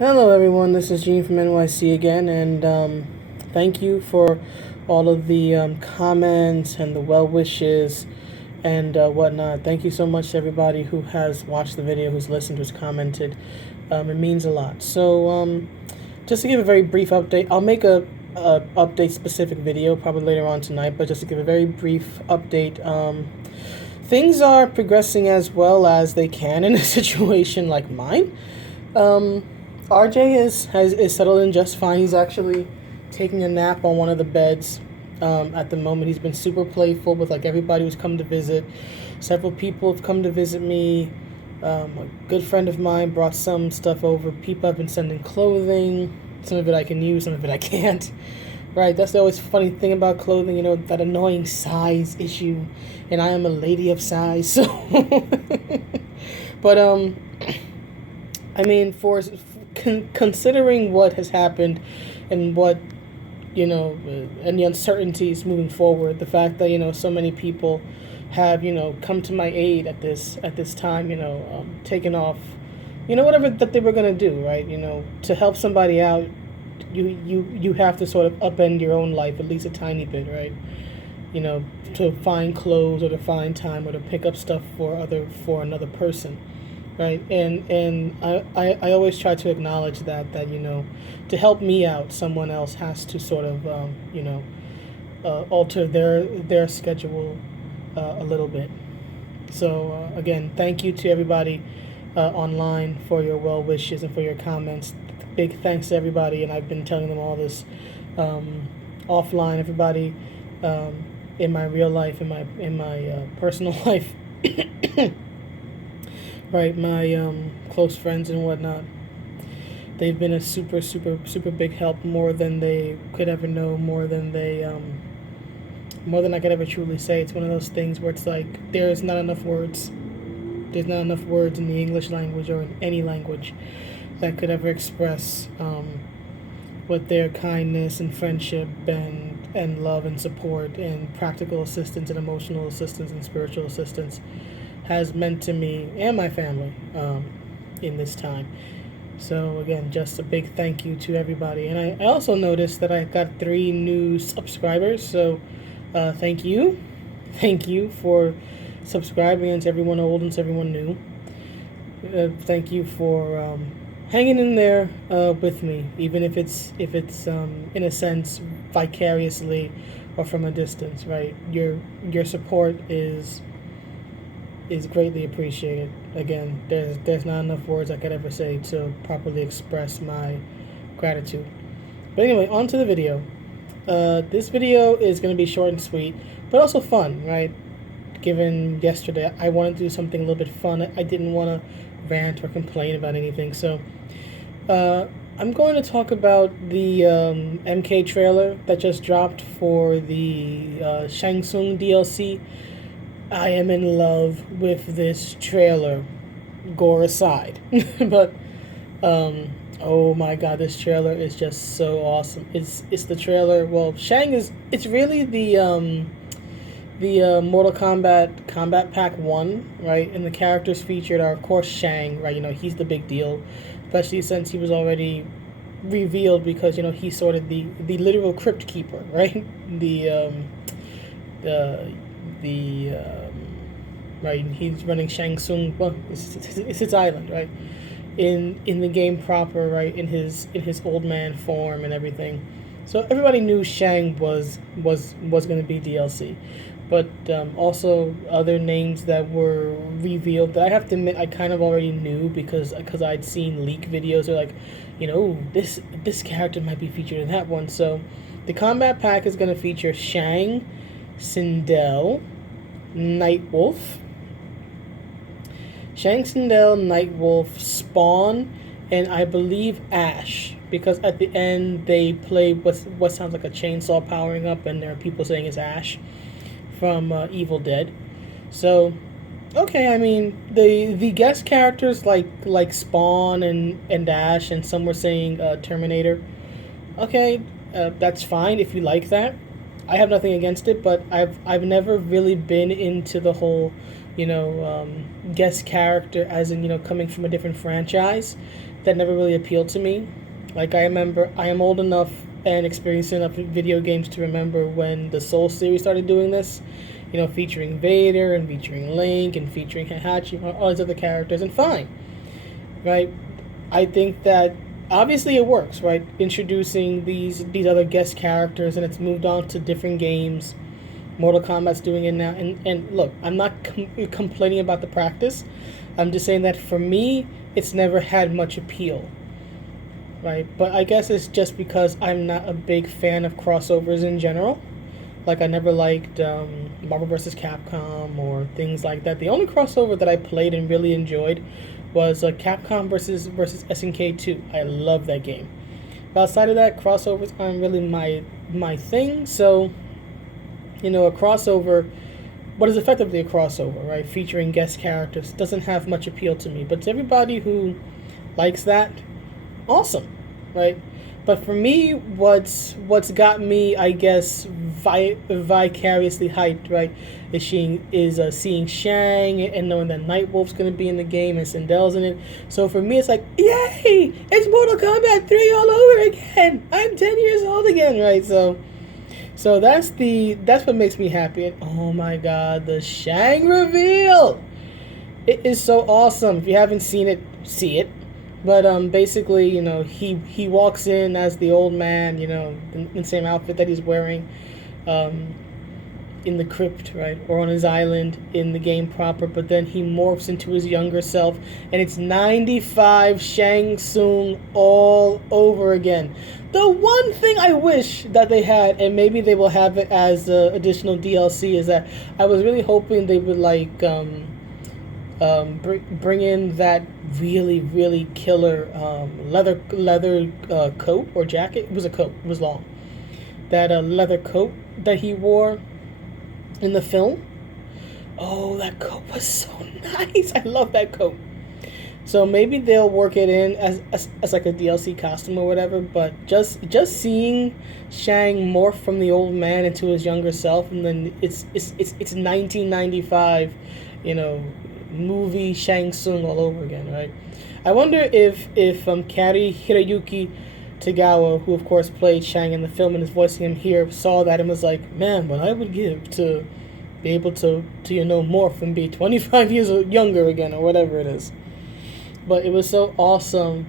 Hello, everyone. This is Gene from NYC again, and thank you for all of the comments and the well wishes and whatnot. Thank you so much to everybody who has watched the video, who's listened, who's commented. It means a lot. So, just to give a very brief update, I'll make a update specific video probably later on tonight, but just to give a very brief update. Things are progressing as well as they can in a situation like mine. RJ is settled in just fine. He's actually taking a nap on one of the beds at the moment. He's been super playful with like everybody who's come to visit. Several people have come to visit me. A good friend of mine brought some stuff over. People have been sending clothing. Some of it I can use, some of it I can't. Right, that's the always funny thing about clothing, that annoying size issue. And I am a lady of size, so. But, I mean, considering what has happened and what, and the uncertainties moving forward, the fact that, so many people have, come to my aid at this time, taken off, whatever that they were going to do, right? To help somebody out, you have to sort of upend your own life at least a tiny bit, right? To find clothes or to find time or to pick up stuff for another person, right? And I always try to acknowledge that to help me out, someone else has to sort of alter their schedule a little bit. So again, thank you to everybody online for your well wishes and for your comments. Big thanks to everybody, and I've been telling them all this offline. Everybody in my real life, in my personal life, right? My close friends and whatnot. They've been a super, super, super big help. More than they could ever know. More than I could ever truly say. It's one of those things where it's like there's not enough words. There's not enough words in the English language or in any language that could ever express what their kindness and friendship and love and support and practical assistance and emotional assistance and spiritual assistance has meant to me and my family in this time. So again, just a big thank you to everybody. And I also noticed that I got 3 new subscribers. So thank you. Thank you for subscribing, and to everyone old and to everyone new. Thank you for hanging in there with me, even if it's in a sense vicariously or from a distance, right? Your support is greatly appreciated. Again, there's not enough words I could ever say to properly express my gratitude. But anyway, on to the video. This video is going to be short and sweet, but also fun, right? Given yesterday, I wanted to do something a little bit fun. I didn't want to rant or complain about anything, so I'm going to talk about the MK trailer that just dropped for the Shang Tsung DLC. I am in love with this trailer, gore aside. But oh my god, this trailer is just so awesome. It's the trailer. Well, it's really the Mortal Kombat Combat Pack 1, right? And the characters featured are, of course, Shang, right? He's the big deal, especially since he was already revealed because, he's sort of the literal crypt keeper, right? Right, he's running Shang Tsung. Well, it's his island, right? In the game proper, right? In his old man form and everything. So everybody knew Shang was going to be DLC, but also other names that were revealed that I have to admit I kind of already knew because I'd seen leak videos. They're like, this character might be featured in that one. So the combat pack is going to feature Shang, Sindel, Nightwolf, Nightwolf, Spawn, and I believe Ash, because at the end they play what sounds like a chainsaw powering up, and there are people saying it's Ash from Evil Dead. So, okay, I mean the guest characters like Spawn and Ash, and some were saying Terminator. Okay, that's fine if you like that. I have nothing against it, but I've never really been into the whole guest character as in coming from a different franchise that never really appealed to me. Like, I remember, I am old enough and experienced enough video games to remember when the Soul series started doing this, featuring Vader and featuring Link and featuring Heihachi and all these other characters, and fine, right? I think that obviously it works, right? Introducing these other guest characters, and it's moved on to different games. Mortal Kombat's doing it now, and look, I'm not complaining about the practice. I'm just saying that for me, it's never had much appeal, right? But I guess it's just because I'm not a big fan of crossovers in general. Like, I never liked Marvel vs. Capcom or things like that. The only crossover that I played and really enjoyed was Capcom versus SNK 2. I love that game. But outside of that, crossovers aren't really my thing. So, a crossover, what is effectively a crossover, right? Featuring guest characters doesn't have much appeal to me. But to everybody who likes that, awesome, right? But for me, what's got me, I guess, vicariously hyped, right, is seeing Shang and knowing that Nightwolf's going to be in the game and Sindel's in it. So for me, it's like, yay! It's Mortal Kombat 3 all over again! I'm 10 years old again, right? So that's what makes me happy. And oh my god, the Shang reveal! It is so awesome. If you haven't seen it, see it. But basically, he walks in as the old man, in the same outfit that he's wearing in the crypt, right? Or on his island in the game proper. But then he morphs into his younger self. And it's 95 Shang Tsung all over again. The one thing I wish that they had, and maybe they will have it as additional DLC, is that I was really hoping they would, bring in that really, really killer leather coat or jacket. It was a coat. It was long. That leather coat that he wore in the film. Oh, that coat was so nice. I love that coat. So maybe they'll work it in as like a DLC costume or whatever. But just seeing Shang morph from the old man into his younger self, and then it's 1995, movie Shang Tsung all over again, right? I wonder if Kari Hiroyuki Tagawa, who of course played Shang in the film and is voicing him here, saw that and was like, man, what I would give to be able to morph and be 25 years younger again, or whatever it is. But it was so awesome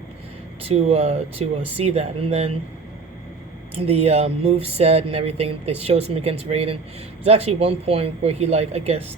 to see that. And then the move set and everything, they shows him against Raiden. There's actually one point where he, I guess,